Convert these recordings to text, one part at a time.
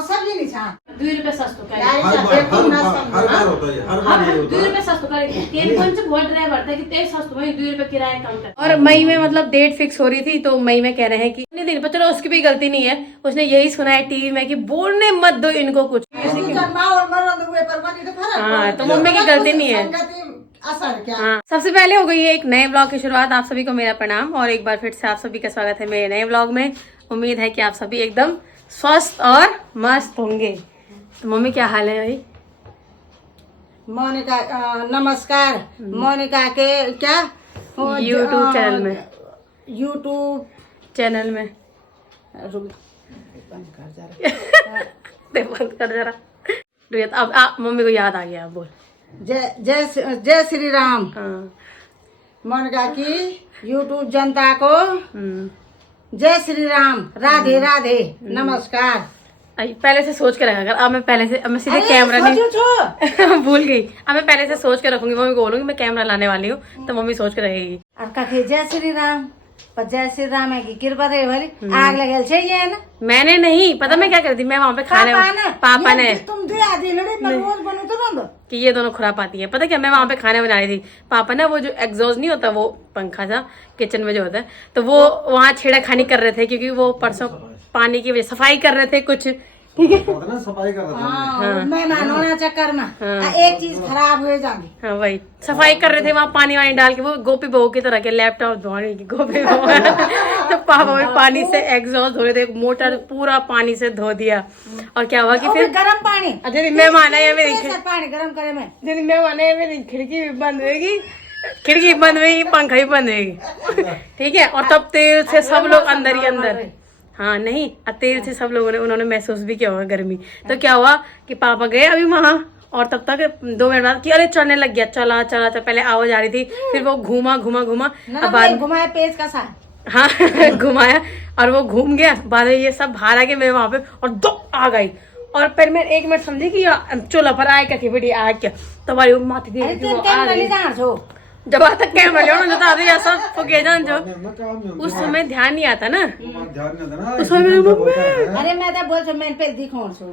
सब्जी नहीं छा 2 रुपये सस्तो करे हर बार होता है, हर बार ये होता 2 है। रुपये सस्तो करे तेल कौन से बहुत ड्राइवर था कि तेल सस्तो वही 2 रुपये किराया कम कर। और मई में मतलब डेट फिक्स हो रही थी तो मई में कह रहे हैं कि इतने दिन पर, चलो उसकी भी गलती नहीं है, उसने यही सुना है टीवी में कि बोलने मत दो इनको कुछ। हाँ तो मम्मी की गलती नहीं है। असर क्या? हाँ सबसे पहले हो गई है एक नए ब्लॉग की शुरुआत। आप सभी को मेरा प्रणाम और एक बार फिर से आप सभी का स्वागत है मेरे नए ब्लॉग में। उम्मीद है कि आप सभी एकदम स्वस्थ और मस्त होंगे। तो मम्मी क्या हाल है भाई? मोनिका नमस्कार। मोनिका के क्या यूट्यूब चैनल में, यूट्यूब चैनल में रुक बंद कर जरा। बंद कर जरा। अब मम्मी को याद आ गया, बोल। जय श्री राम। हाँ मोनिका की यूट्यूब जनता को जय श्री राम, राधे राधे, नमस्कार। पहले से सोच के रखा कर। अब मैं पहले से, अब मैं सीधे कैमरा नहीं भूल गई। अब मैं पहले से सोच के रखूंगी। मम्मी को बोलूंगी मैं कैमरा लाने वाली हूँ तो मम्मी सोच के रहेगी। और कहे जय श्री राम, पर जय श्री राम है की कृपा रहे वाली आग लगल चाहिए ना। मैंने नहीं पता मैं क्या कर रही थी। मैं वहाँ पे खाने पापा ने तुम दे आधी लड़ी मैं रोज बनू तो ना कि ये दोनों खुराप आती है। पता क्या, मैं वहाँ पे खाने बना रही थी। पापा ने वो जो एग्जॉस्ट नहीं होता, वो पंखा था किचन में जो होता है, तो वो वहाँ छेड़ाखानी कर रहे थे क्योंकि वो परसों पानी की वजह सफाई कर रहे थे कुछ। ठीक है सफाई कर रहा था। मेहमानों ना चक्कर में एक चीज खराब हो जाती। हाँ वही सफाई कर रहे थे वहाँ पानी वानी डाल के, वो गोपी बहू की तरह के लैपटॉप धोने की गोपी बहू तो पापा भी पानी से एग्जॉस्ट हो रहे थे, मोटर पूरा पानी से धो दिया। और क्या हुआ कि फिर गर्म पानी, मेहमान आए मेरी पानी गर्म करे में, यदि मेहमान आए मेरी खिड़की भी बंद होगी, खिड़की बंद होगी, पंखा भी बंद होगी। ठीक है। और तब तेल से सब लोग अंदर ही अंदर। हाँ नहीं, तेल से सब लोगों ने, उन्होंने महसूस भी किया होगा गर्मी। तो क्या हुआ कि पापा गए अभी वहाँ, और तब तक 2 मिनट बाद कि अरे चलने लग गया, चला चला चला। पहले आवाज आ रही थी, फिर वो घूमा घुमा घुमा, अब बाद घुमाया पेज का सा। हाँ घुमाया और वो घूम गया। बाद में ये सब बाहर आ गए, मैं वहाँ पे और दो आ गई। और फिर मैं 1 मिनट समझी कि चूल्हा पर आए क्या बेटी आ क्या, तो हमारी माथी दे आ गई। जब आज तक कैमरा लिया ना जो ऐसा फुके जान जो उस समय ध्यान नहीं आता ना, उस समय अरे मैं तो बोल मैं पे दिखाऊं सो।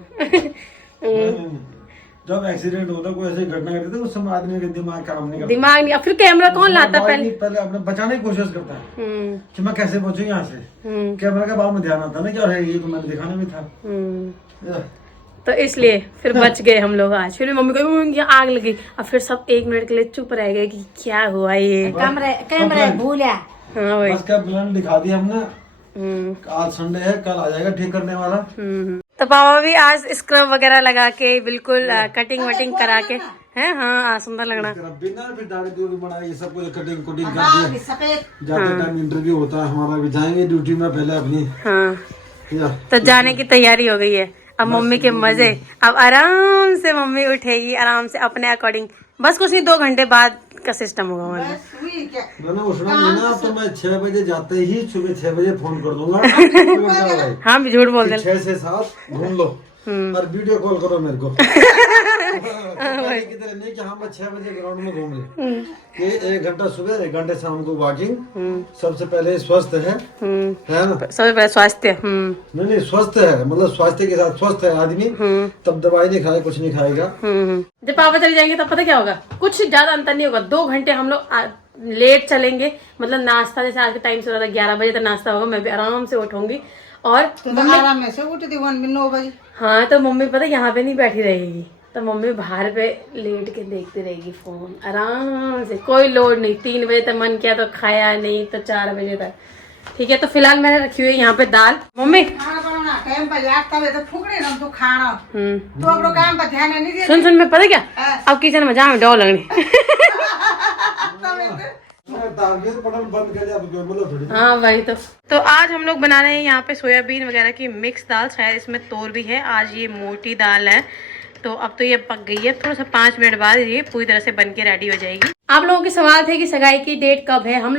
जब एक्सीडेंट होता, कोई ऐसी घटना करती है, उस समय आदमी का दिमाग काम नहीं करता। दिमाग नहीं, फिर कैमरा कौन लाता? पहले अपने बचाने की कोशिश करता है कि मैं कैसे बचूं यहाँ से। कैमरा के बाद में ध्यान आता ना कि अरे ये तो मैंने दिखाना भी था। तो इसलिए फिर बच गए हम लोग आज। फिर मम्मी को आग लगी, और फिर सब 1 मिनट के लिए चुप रह गए कि क्या हुआ ये। कैमरा भूला। हाँ वही बस क्या ब्लैंड दिखा दिया हमने। आज संडे है, कल आ जाएगा ठीक करने वाला। तो पापा भी आज स्क्रब वगैरह लगा के बिल्कुल कटिंग वटिंग करा के है। हाँ सुंदर लगना। बिना भी दाढ़ी दूरी बनाई, ये सब कुछ कटिंग कुटिंग कर दिया। जाते टाइम इंटरव्यू होता है हमारा, भी जाएंगे ड्यूटी में पहले अपनी। हाँ तो जाने की तैयारी हो गई है। अब मम्मी के मजे, अब आराम से मम्मी उठेगी, आराम से अपने अकॉर्डिंग। बस कुछ नहीं, 2 घंटे बाद का सिस्टम होगा मतलब। मैंने उठना नहीं ना, अब तो मैं 6 बजे जाते ही सुबह 6 बजे फोन कर दूंगा। हाँ भी झूठ बोल दे। 6 से 7 घूम लो और वीडियो कॉल करो मेरे को। नहीं कि हाँ मैं 6 बजे ग्राउंड में घूम रहे कि 1 घंटा सुबह 1 घंटे शाम को वॉकिंग। सबसे पहले स्वस्थ है ना, सबसे पहले स्वास्थ्य। नहीं स्वस्थ है, मतलब स्वास्थ्य के साथ स्वस्थ है आदमी, तब दवाई नहीं खाए, कुछ नहीं खाएगा। जब पापा चले जाएंगे तब पता क्या होगा, कुछ ज्यादा अंतर नहीं होगा। 2 घंटे हम लोग लेट चलेंगे, मतलब नाश्ता जैसे आज के टाइम से 11 बजे तक नाश्ता होगा। मैं भी आराम से उठूंगी और आराम से उठती 9 बजे। हाँ तो मम्मी पता यहाँ पे नहीं बैठी रहेगी, तो मम्मी बाहर पे लेट के देखती रहेगी फोन आराम से। कोई लोड नहीं, 3 बजे तक मन किया तो खाया, नहीं तो 4 बजे तक। ठीक है। तो फिलहाल मैंने रखी हुई है यहाँ पे दाल। मम्मी टाइम पर तो फूकने ना तू खाना तो अपनो काम पर ध्यान नहीं दे। सुन मैं पता क्या, अब किचन में जाऊँ डॉ लगनी। हाँ वही तो आज हम लोग बना रहे हैं यहाँ पे सोयाबीन वगैरह की मिक्स दाल। शायद इसमें तोर भी है। आज ये मोटी दाल है, तो अब तो ये पक गई है। थोड़ा सा 5 मिनट बाद ये पूरी तरह से बन के रेडी हो जाएगी। आप लोगों के सवाल थे कि सगाई की डेट कब है। हम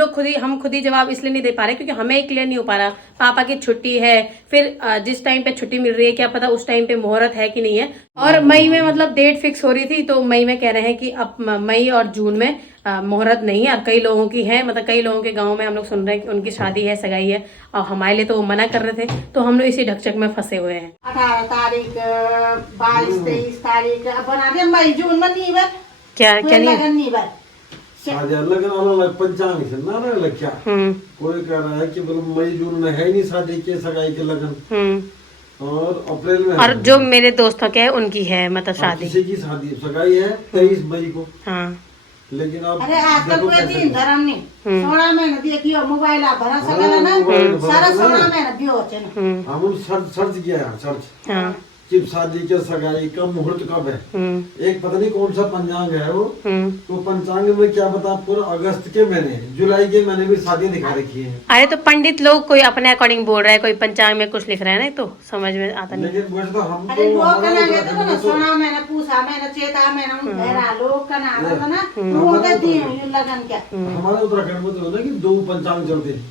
खुद ही जवाब इसलिए नहीं दे पा रहे क्योंकि हमें क्लियर नहीं हो पा रहा। पापा की छुट्टी है, फिर जिस टाइम पे छुट्टी मिल रही है क्या पता उस टाइम पे मुहूर्त है कि नहीं है। और मई में मतलब डेट फिक्स हो रही थी, तो मई में कह रहे हैं कि अब मई और जून में मुहूर्त नहीं है, और कई लोगों की है, मतलब कई लोगों के गांव में हम लोग सुन रहे हैं कि उनकी शादी है, सगाई है, और हमारे लिए तो वो मना कर रहे थे, तो हम लोग इसी ढकचक में फंसे हुए हैं। 18 तारीख 22-23 तारीख बना दे मई जून में नहीं बन क्या क्या नहीं बन शादी अलग अलग पंचांग से ना अलग क्या। कोई कह रहा है कि बोले मई जून में है नहीं शादी के सगाई के लगन, और अप्रैल में और जो मेरे दोस्तों के है उनकी है मतलब शादी, किसी की शादी सगाई है 23 मई को। हाँ लेकिन अब अरे आजकल कोई दिन धर्म नहीं 16 महीने देखियो मोबाइल आप भरा सकल ना सारा 16 महीने दियो होचे ना। हम सर्च किया है, सर्च हाँ कि शादी के सगाई का मुहूर्त कब है। एक पता नहीं कौन सा पंचांग है वो, तो पंचांग में क्या बता पूरा अगस्त के महीने जुलाई के महीने में शादी दिखा रखी है। अरे तो पंडित लोग कोई अपने अकॉर्डिंग बोल रहा है, कोई पंचांग में कुछ लिख रहा है ना, तो समझ में आता नहीं। लेकिन वैसे तो हम अरे तो लोग कना गए हमारा तो ना 16 महीने पूसा महीने चेता महीने उन घेरा लोग कना आता ना वो तो दियो यू लगन क्या। हमारे उत्तराखंड में तो है ना कि 2 पंचांग चलते हैं,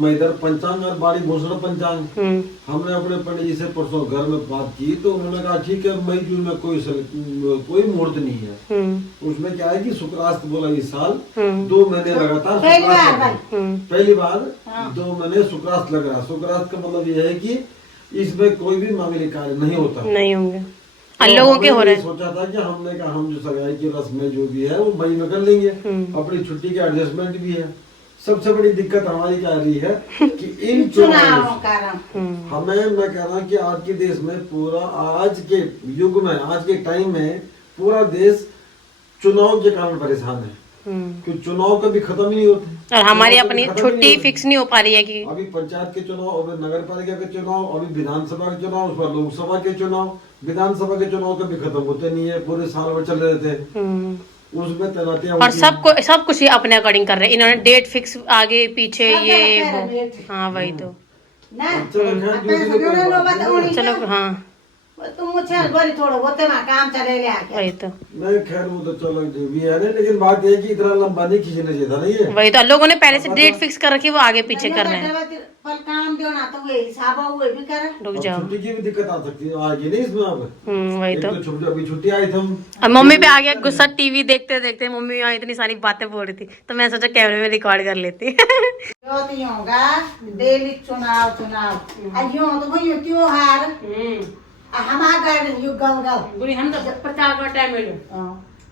मैदर पंचांग और बाड़ी भूषण पंचांग। हमने अपने पंडित जी से परसों घर में बात की तो उन्होंने कहा ठीक है मई जून में कोई मुहूर्त नहीं है। उसमें क्या है कि शुक्रास्त बोला इस साल 2 महीने लगातार पहली बार 2 महीने शुक्रास्त लग रहा। शुक्रास्त का मतलब ये है कि इसमें कोई भी मांगलिक कार्य नहीं होता, नहीं होंगे, तो लोगों के हो रहे हैं। सोचा था कि हमने कहा हम जो सगाई की रस्में जो भी है वो मई में कर लेंगे, अपनी छुट्टी के एडजस्टमेंट भी है। सबसे बड़ी दिक्कत हमारी क्या रही है कि इन चुनावों हमें, मैं कह रहा हूँ कि आज के देश में पूरा आज के युग में आज के टाइम में पूरा देश चुनाव के कारण परेशान है, क्योंकि चुनाव कभी खत्म ही नहीं होते और हमारी अपनी छुट्टी फिक्स नहीं हो पा रही है कि अभी पंचायत के चुनाव, अभी नगर पालिका के चुनाव, अभी विधानसभा के चुनाव, उस पर लोकसभा के चुनाव, विधानसभा के चुनाव कभी खत्म होते नहीं है, पूरे साल भर चल रहे थे। उसमें तैनातियां और सब कुछ ही अपने अकॉर्डिंग कर रहे हैं इन्होंने, डेट फिक्स आगे पीछे ये वो। हाँ वही तो चलो हाँ तुम मुझे बड़ी थोड़ा होते ना काम चले ले वही तो नहीं खैर वो तो चलो जो भी है ना, लेकिन बात ये है कि इतना लंबा नहीं खींचना चाहिए था ना ये। वही तो लोगों ने पहले से डेट फिक्स कर रखी, वो आगे पीछे कर रहे हैं। पर काम देना तो वही हिसाब हुए भी करे। रुक जाओ, छुट्टी की भी दिक्कत आ सकती है आगे नहीं इसमें अब। वही तो छुट्टी अभी छुट्टी आई थी अब मम्मी पे आ गया गुस्सा, टीवी देखते देखते मम्मी यहाँ इतनी सारी बातें बोल रही थी तो मैं सोचा कैमरे में रिकॉर्ड कर लेती। जो नहीं होगा डेली चुनाव अयो तो वही त्योहार हमारा युग गल हम तो प्रचार का टाइम मिलो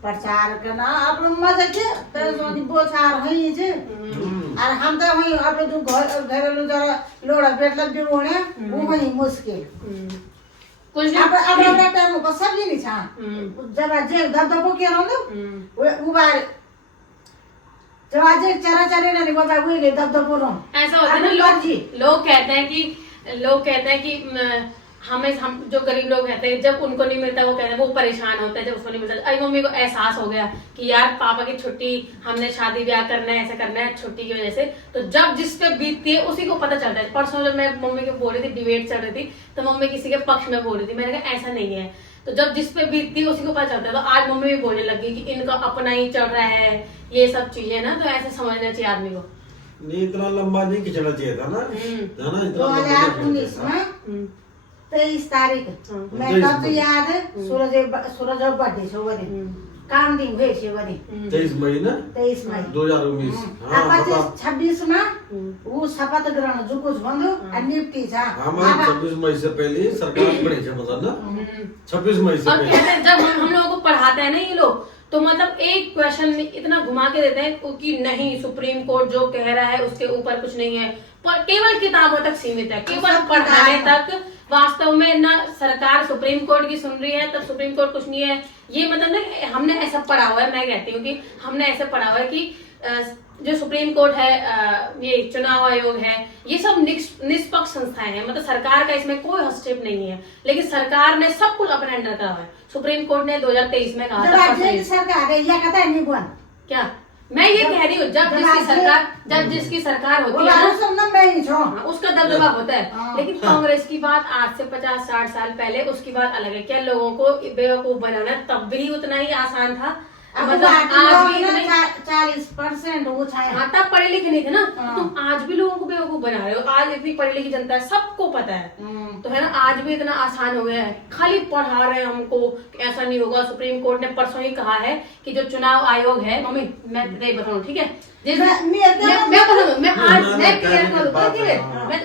प्रचार करना अपन मजा के तो बोछार है जे और हम तो वही अपन जो घरेलू जरा लोड़ा बेटला भी होने वो वही मुश्किल कुछ अब टाइम को सब नहीं छा जब जे दबदबो के रहंदो वो बार जब आज चरा चरे ना बाबा वो ले दबदबो रहो ऐसा होता है ना। लोग कहते हैं कि हम जो गरीब लोग रहते हैं जब उनको नहीं मिलता वो कहते हैं वो परेशान होता है जब उसको नहीं मिलता। अभी मम्मी को एहसास हो गया कि यार पापा की छुट्टी, हमने शादी ब्याह करना है, ऐसा करना है छुट्टी की वजह से, तो जब जिस पे बीतती है उसी को पता चलता है। परसों जब मैं मम्मी को बोल रही थी, डिबेट चल रही थी, तो मम्मी किसी के पक्ष में बोल रही थी, मैंने कहा ऐसा नहीं है, तो जब जिस पे बीतती है उसी को पता चलता है। तो आज मम्मी भी बोलने लगी कि इनका अपना ही चल रहा है ये सब चीजें ना, तो ऐसे समझना चाहिए आदमी को। नहीं इतना लंबा नहीं खिंचना चाहिए था ना, 2019 में 23 तारीख मैं तब तो याद है सूरज बर्थडे छो वो दिन काम दिन हुए छे वो दिन 23 मई ना 23 मई 2019 26 में वो शपथ ग्रहण जो कुछ बंदो नियुक्ति था। हमारे 26 मई से पहले सरकार बने थे मतलब ना 26 मई से पहले। जब हम लोगों को पढ़ाते हैं ना ये लोग, तो मतलब एक क्वेश्चन में इतना घुमा के देते हैं कि नहीं सुप्रीम कोर्ट जो कह रहा है उसके ऊपर कुछ नहीं है, पर केवल किताबों तक सीमित है, केवल पढ़ाने तक। वास्तव में ना सरकार सुप्रीम कोर्ट की सुन रही है तब सुप्रीम कोर्ट कुछ नहीं है, ये मतलब ना हमने ऐसा पढ़ा हुआ है। मैं कहती हूँ कि हमने ऐसे पढ़ा हुआ है कि जो सुप्रीम कोर्ट है, ये चुनाव आयोग है, ये सब निष्पक्ष संस्थाएं हैं, मतलब सरकार का इसमें कोई हस्तक्षेप नहीं है, लेकिन सरकार ने सब कुछ अपने अंडर करा है। सुप्रीम कोर्ट ने 2023 में कहा था क्या, मैं ये कह रही हूँ जब जिसकी सरकार होती है ना उसका दबदबा होता है, लेकिन कांग्रेस की बात आज से 50-60 साल पहले उसकी बात अलग है। क्या लोगों को बेवकूफ बनाना तब भी उतना ही आसान था अब मतलब आज भी इतने 40% वो छाया। हाँ तब पढ़े लिखे नहीं थे ना, हाँ। तो तुम आज भी लोगों को बेवकूफ बना रहे हो। आज इतनी पढ़ी लिखी जनता है, सबको पता है, तो है ना, आज भी इतना आसान हो गया है, खाली पढ़ा रहे हैं हमको कि ऐसा नहीं होगा। सुप्रीम कोर्ट ने परसों ही कहा है कि जो चुनाव आयोग है, मम्मी मैं तेरे बताऊँ ठीक है,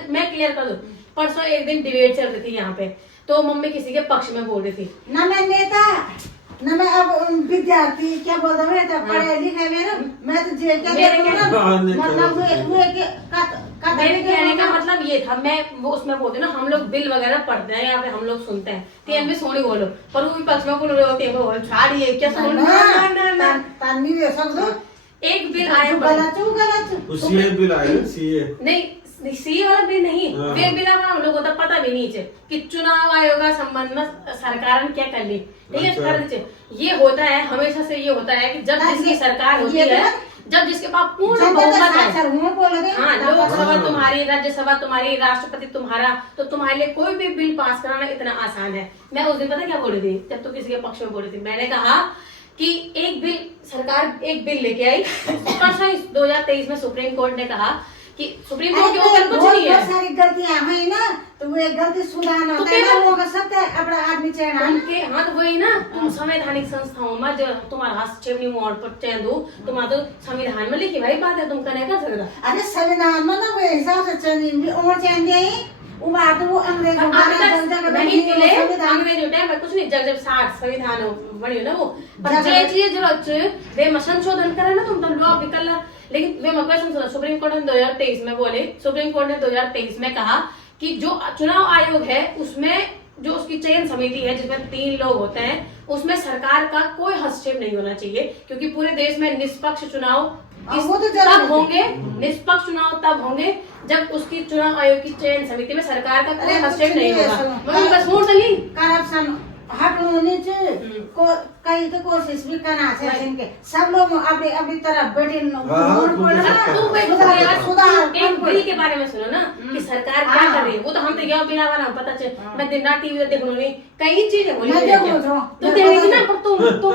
मैं क्लियर कर दूं। परसों एक दिन डिबेट चल रही थी यहाँ पे, तो मम्मी किसी के पक्ष में बोल रही थी, ना मैं नेता ना मैं अब विद्यार्थी क्या बोलता हूँ, पढ़े लिखे मेरे मैं तो जे क्या मतलब मेरे कहने का मतलब ये था, मैं वो उसमें बोलती हूँ ना, हम लोग बिल वगैरह पढ़ते हैं या फिर हम लोग सुनते हैं, तीन भी सोनी बोलो, पर वो भी पक्ष में बोल रहे होते हैं, छाड़िए क्या सुन, तानी दे सकदो। एक बिल आया, गलत बिल आया नहीं सी वाला बिल नहीं, वे बिल हम लोगों को पता भी नहीं है कि चुनाव आयोग का संबंध में सरकार ने क्या कर ली, ठीक है, कर दीजिए। ये होता है, हमेशा से ये होता है कि जब जिसकी सरकार होती है, जब जिसके पास पूर्ण बहुमत है, हाँ, लोकसभा तुम्हारी, राज्यसभा तुम्हारी, राष्ट्रपति तुम्हारा, तो तुम्हारे लिए कोई भी बिल पास कराना इतना आसान है। मैं उस दिन पता क्या बोल रही थी, जब तो किसी के पक्ष में बोल रही थी, मैंने कहा कि एक बिल सरकार एक बिल लेके आई 2023 में, सुप्रीम कोर्ट ने कहा कि सुप्रीम कोर्ट के ऊपर कुछ नहीं है, सारी गलतियां है ना, तो वो एक गलती सुधारना होता है, लोगों का सब है अपना आदमी चढ़ना उनके। हाँ तो वही ना, तुम संवैधानिक संस्थाओं में जो तुम्हारा हस्तक्षेप नहीं हुआ पर चैन दो, तुम्हारा तो संविधान में लिखी भाई बात है, तुम कहने कर सकता। अरे संविधान में ना वो हिसाब से चेंज और चेंज है, वो अंग्रेजों का नहीं मिले, अंग्रेजों टाइम कुछ नहीं, जब 60 संविधान बनी ना वो, पर जे चीज जरूरत वे संशोधन करे ना, तुम तो लॉ निकल, लेकिन वे मकर सुप्रीम कोर्ट ने 2023 में बोले, सुप्रीम कोर्ट ने 2023 में कहा कि जो चुनाव आयोग है उसमें जो उसकी चयन समिति है जिसमें 3 लोग होते हैं, उसमें सरकार का कोई हस्तक्षेप नहीं होना चाहिए, क्योंकि पूरे देश में निष्पक्ष चुनाव तब होंगे, निष्पक्ष चुनाव तब होंगे जब उसकी चुनाव आयोग की चयन समिति में सरकार का कोई हस्तक्षेप नहीं होगा। करप्शन हटने को कई तो कोशिश भी करना चाहिए, इनके सब लोग अपनी अपनी तरफ बैठे एक बिल के बारे में सुनो ना कि सरकार क्या कर रही है, वो तो हम तो यहाँ बिना बना पता चल, मैं दिन रात टीवी देख लूंगी, कई चीजें बोली तो देखी ना, पर तुम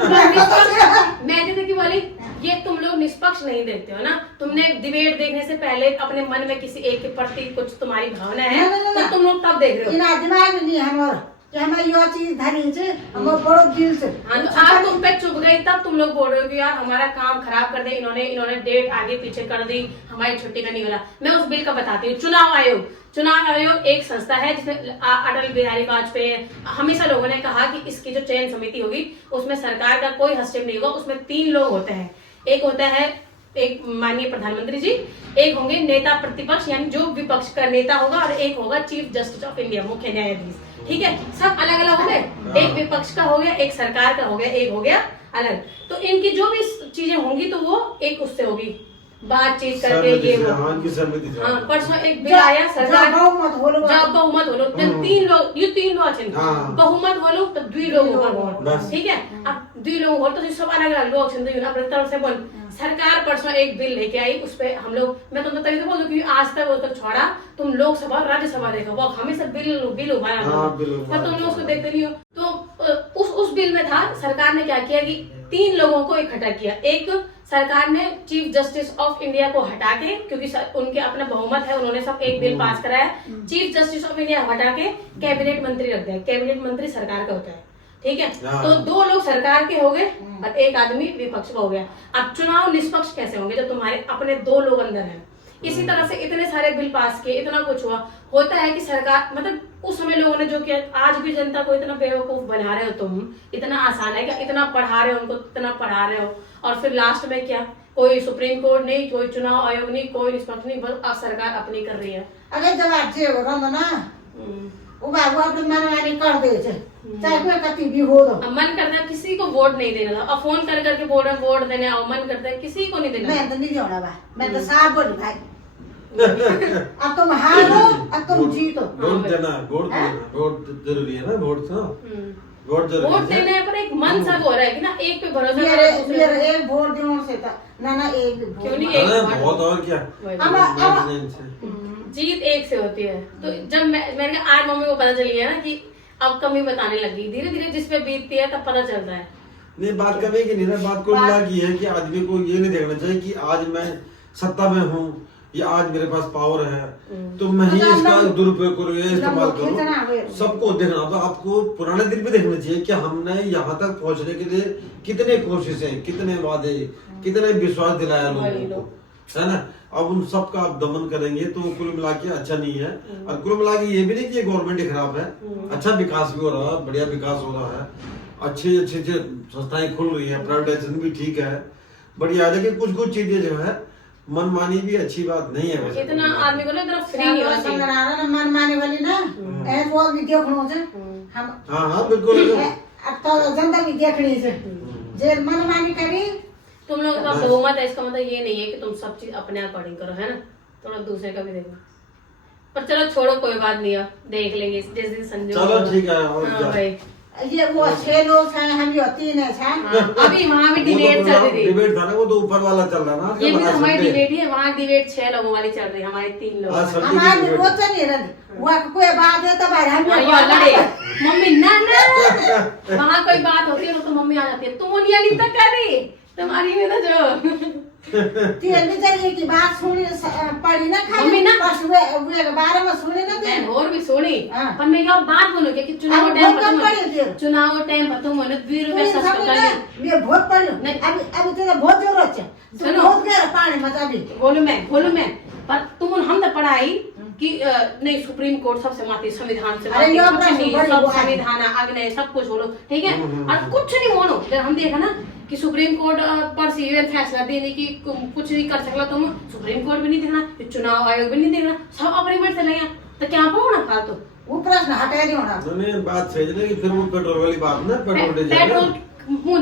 मैं देखी बोली ये तुम लोग निष्पक्ष नहीं देखते हो ना, तुमने डिबेट देखने से पहले अपने मन में किसी एक के प्रति कुछ तुम्हारी भावना है, तो तुम लोग तब देख रहे हो, दिमाग में नहीं हमारा कि हमें यो चीज धरी छे, हम बड़ो दिल से। हाँ तो आज तुम पे चुप गई, तब तुम लोग बोल रहे हो कि यार हमारा काम खराब कर दे इन्होंने डेट आगे पीछे कर दी, हमारी छुट्टी का नहीं मिला। मैं उस बिल का बताती हूँ। चुनाव आयोग एक संस्था है जिसमें अटल बिहारी वाजपेयी, हमेशा लोगों ने कहा कि इसकी जो चयन समिति होगी उसमें सरकार का कोई हस्तक्षेप नहीं होगा, उसमें 3 लोग होते हैं, एक होता है एक माननीय प्रधानमंत्री जी, एक होंगे नेता प्रतिपक्ष यानी जो विपक्ष का नेता होगा, और एक होगा चीफ जस्टिस ऑफ इंडिया, मुख्य न्यायाधीश, ठीक है, सब अलग अलग हो गए, एक विपक्ष का हो गया, एक सरकार का हो गया, एक हो गया अलग, तो इनकी जो भी चीजें होंगी तो वो एक उससे होगी, बातचीत करके ये हाँ। परसों एक बिल आया सरकार बहुमत होलो, 3 लोग बहुमत होलो तो 2 लोग, ठीक है, अब 2 लोग हो तो सब अलग अलग लोग अपनी तरफ से बोल। सरकार परसों एक बिल लेके आई, उस पे हम लोग, मैं तुमको तभी तो बोल दूं कि आज तक वो तक छोड़ा, तुम लोकसभा राज्यसभा देखा वो हमेशा बिल उभारा, पर तुम लोग उसको देखते नहीं हो। तो उस बिल में था, सरकार ने क्या किया कि 3 लोगों को इकट्ठा किया, एक सरकार ने चीफ जस्टिस ऑफ इंडिया को हटा के, क्योंकि उनके अपना बहुमत है, उन्होंने सब एक बिल पास कराया, चीफ जस्टिस ऑफ इंडिया हटा के कैबिनेट मंत्री रख दिया, कैबिनेट मंत्री सरकार का होता है, ठीक है, तो 2 लोग सरकार के हो गए और एक आदमी विपक्ष का हो गया। अब चुनाव निष्पक्ष कैसे होंगे जब तुम्हारे अपने 2 लोग अंदर हैं। इसी तरह से इतने सारे बिल पास किए, इतना कुछ हुआ, होता है कि सरकार मतलब उस समय लोगों ने जो किया, आज भी जनता को इतना बेवकूफ बना रहे हो तुम, इतना आसान है क्या, इतना पढ़ा रहे हो उनको, इतना पढ़ा रहे हो, और फिर लास्ट में क्या, कोई सुप्रीम कोर्ट नहीं, कोई चुनाव आयोग नहीं, कोई निष्पक्ष नहीं, बस सरकार अपनी कर रही है। अगर जब आज हो रहा ना वो बाबू अपने मनमानी कर दे चाहे कोई कति भी हो दो, मन करता है किसी को वोट नहीं देना था, अब फोन कर करके बोल रहे वोट देने आओ, मन करता है किसी को नहीं देना। मैं तो नहीं देना भाई, मैं तो साफ बोली भाई अब तुम हारो अब तुम जीतो, वोट देना वोट जरूरी है ना, वोट तो वोट देने पर एक मन सा हो रहा है कि ना एक पे भरोसा मेरा एक वोट देने से था ना एक क्यों नहीं, एक बहुत और क्या जीत एक से होती है। तो जब मैंने कहा आज मम्मी को पता चली है ना कि अब कमी बताने लगी, धीरे धीरे जिस पे बीतती है तब पता चलता है, नहीं, बात कभी की नहीं ना, बात को मिला की है कि आदमी को ये नहीं देखना चाहिए कि आज मैं सत्ता में हूँ या आज मेरे पास पावर है तो मैं ही इसका दुरुपयोग करूँ या इस्तेमाल करूँ। सबको देखना तो आपको पुराने दिन भी देखना चाहिए कि हमने यहाँ तक पहुँचने के लिए कितने कोशिशें, कितने वादे, कितने विश्वास दिलाया लोगों को, है ना। अब उन सब का आप दमन करेंगे तो कुल मिला के अच्छा नहीं है। और कुल मिला के ये भी नहीं कि गवर्नमेंट ही खराब है, अच्छा विकास भी हो रहा है, बढ़िया विकास हो रहा है, अच्छी अच्छी संस्थाएं खुल रही है, प्राइवेटाइजेशन भी ठीक है, बढ़िया। लेकिन कुछ कुछ चीजें जो है मनमानी भी अच्छी बात नहीं है वैसे। इतना आदमी को ना इतना फ्री नहीं होना चाहिए। मनमानी वाली ना वो भी देखनो छे हम। हाँ बिल्कुल। अब तो जनता भी देखनी छे जे मनमानी करी। तुम लोग का बहुमत है, इसका मतलब ये नहीं है कि तुम सब चीज अपने अकॉर्डिंग करो, है ना, थोड़ा दूसरे का भी देखो। पर चलो छोड़ो, कोई बात नहीं, अब देख लेंगे जिस दिन संजोग। चलो ठीक है। हाँ भाई, ये वो 6 लोग हैं, हम ये 3 हैं। अभी वहाँ भी डिबेट चल रही थी। डिबेट था ना, वो तो ऊपर वाला चल रहा ना। ये भी हमारी डिबेट ही है, वहाँ डिबेट 6 लोगों वाली चल रही है, हमारे 3 लोग। हमारी वो तो नहीं रही, वो कोई बात है तो भाई हम लड़े मम्मी ना वहाँ कोई बात होती है तो मम्मी आ जाती है, तुम उन्हीं तक कर रही तुम्हारी में ना जो तेल भी चाहिए की बात सुनी पड़ी ना खाली मम्मी ना बस वे के बारे में सुने ना ते और भी सुनी। पर मैं क्या बात बोलूं कि चुनाव टाइम खत्म होने 2 रुपए सस्ता कर ये बहुत पड़ी अभी तेरा बहुत जरूरत है, सुनो बहुत गया पानी मत अभी बोलूं मैं पर तुम हम तो पढ़ाई कि नहीं सुप्रीम कोर्ट सबसे माती संविधान से माती, कुछ नहीं, सब संविधान आगे सब कुछ बोलो, ठीक है। और कुछ नहीं बोलो, जब हम देखा ना कि सुप्रीम कोर्ट पर सीवियर फैसला देने की कुछ नहीं कर सकला, तुम सुप्रीम कोर्ट भी नहीं देखना, चुनाव आयोग भी नहीं देखना, सब अपने में चले गया तो क्या होना फालतू। वो प्रश्न हटा नहीं होना। नहीं बात सही है कि फिर वो पेट्रोल वाली बात ना, पेट्रोल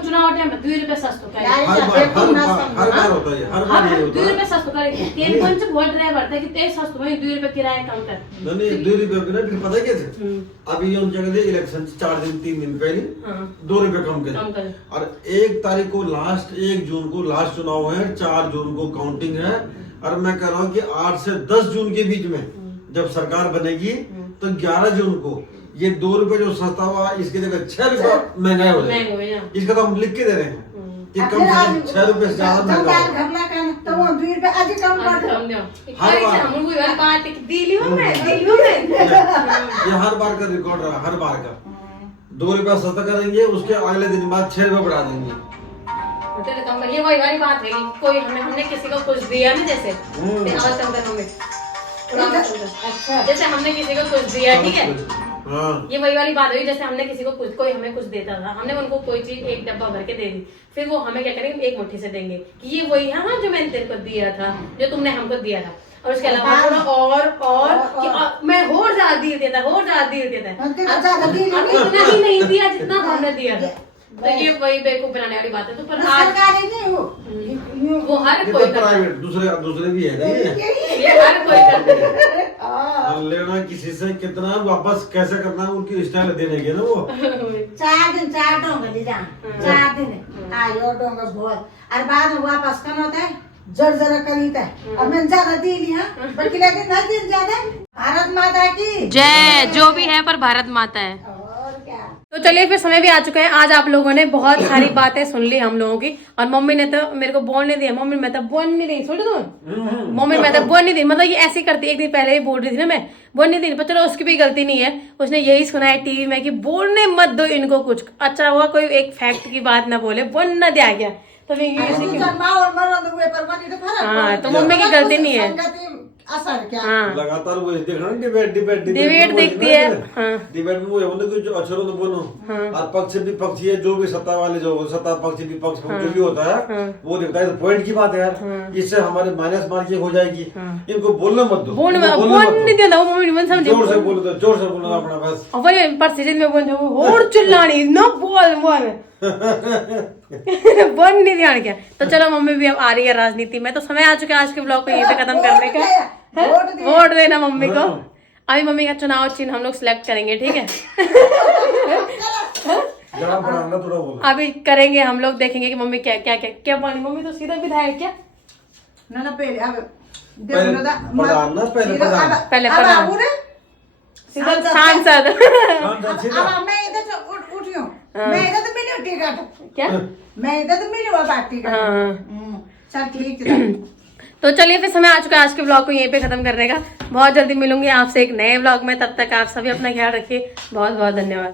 चुनाव टाइम में 2 रुपए सस्ता करे, हर बार होता है, हर बार ये होता 2 है। रुपए सस्ता करे, तेल पंच बहुत ड्राइवर था कि तेल सस्ता में 2 रुपए किराया कम कर। नहीं 2 रुपए ना, फिर पता है कैसे, अभी ये जगह दे इलेक्शन 4 दिन 3 दिन पहले 2 रुपए कम करे। और 1 तारीख को लास्ट 1 जून को लास्ट चुनाव है, 4 जून को काउंटिंग है। और मैं कह रहा हूँ कि 8 से 10 जून के बीच में जब सरकार बनेगी तो 11 जून को ये 2 रुपए जो सस्ता हुआ इसकी जगह 6 रुपए महंगाई हो जाएगी। इसका तो हम लिख के दे रहे हैं कि कम से कम 6 रुपए से ज्यादा महंगा हो। तो वो 2 रुपए अधिक कम कर दो। हर बार हम कोई वाली बात दिल्ली में ये हर बार का रिकॉर्ड रहा, हर बार का 2 रुपए सस्ता करेंगे, उसके अगले दिन बाद 6 रुपए बढ़ा देंगे। ये वही वाली बात है, कोई हमने किसी को कुछ दिया नहीं, जैसे अच्छा जैसे हमने किसी को कुछ दिया, ठीक है, हाँ। ये वही वाली बात हुई, जैसे हमने किसी को कुछ, कोई हमें कुछ देता था, हमने उनको कोई चीज 1 डब्बा भर के दे दी, फिर वो हमें क्या करेंगे 1 मुट्ठी से देंगे कि ये वही है हाँ जो मैंने तेरे को दिया था, जो तुमने हमको दिया था। और उसके अलावा थोड़ा और कि मैं और ज्यादा दे देता इतना ही नहीं दिया जितना हमने दिया था। तो ये वही बेवकूफ बनाने वाली बात है। तो पर आज सरकारी नहीं वो हर कोई प्राइवेट दूसरे भी है ये हर कोई करता है। लेना किसी से कितना वापस कैसे करना उनकी स्टाइल देने के ना वो 4 दिन 4 डोंगे ले जा 4 दिन आयो डोंगे बहुत और बाद में वापस करना होता है जरा करीता है। अब मैंने ज्यादा दी लिया बल्कि लेकिन नहीं दिन ज्यादा। भारत माता की जय। जो भी है पर भारत माता है। और क्या। तो चलिए फिर समय भी आ चुका है। आज आप लोगों ने बहुत सारी बातें सुन ली हम लोगों की, और मम्मी ने तो मेरे को बोलने दिया। मम्मी मैं तो बोल नहीं दी, सुन तुम मम्मी मैं तो बोल नहीं दी, मतलब ये ऐसी करती। एक दिन पहले भी बोल रही थी ना मैं बोल नहीं दी, पर चलो उसकी भी गलती नहीं है, उसने यही सुना है टीवी में कि बोलने मत दो इनको कुछ। अच्छा हुआ कोई एक फैक्ट की बात ना बोले, बोल न दिया गया तो हाँ, तो मम्मी की गलती नहीं है। असर क्या लगातार वो देखना डिबेट देखती है। डिबेट में वो है मतलब जो अक्षरों में बोलो और पक्ष विपक्षी है, जो भी सत्ता वाले जो सत्ता पक्ष विपक्ष जो भी होता है वो देखता है। तो पॉइंट की बात है यार, इससे हमारे माइनस मार्किंग हो जाएगी। इनको बोलना मत दो, जोर से बोलो, तो जोर से बोलो अपना बस। और चिल्लानी न बोल बोल बन नहीं ध्यान क्या। तो चलो मम्मी भी अब आ रही है राजनीति में, तो समय आ चुका है आज के ब्लॉग को यहीं पे खत्म करने का। वोट देना मम्मी को। अभी मम्मी का चुनाव चिन्ह हम लोग सिलेक्ट करेंगे, ठीक है। अभी करेंगे हम लोग, देखेंगे कि मम्मी क्या क्या क्या क्या बनी। मम्मी तो सीधा विधायक क्या ना पहले पहले सीधा सांसद। मैं इधर से उठियो मैं इधर तो मिली टिकट क्या मैं इधर तो मिली हुआ टिकट हाँ चल ठीक है। तो चलिए फिर समय आ चुका है आज के ब्लॉग को यहीं पे खत्म करने का। बहुत जल्दी मिलूंगी आपसे एक नए ब्लॉग में, तब तक आप सभी अपना ख्याल रखिए। बहुत बहुत धन्यवाद।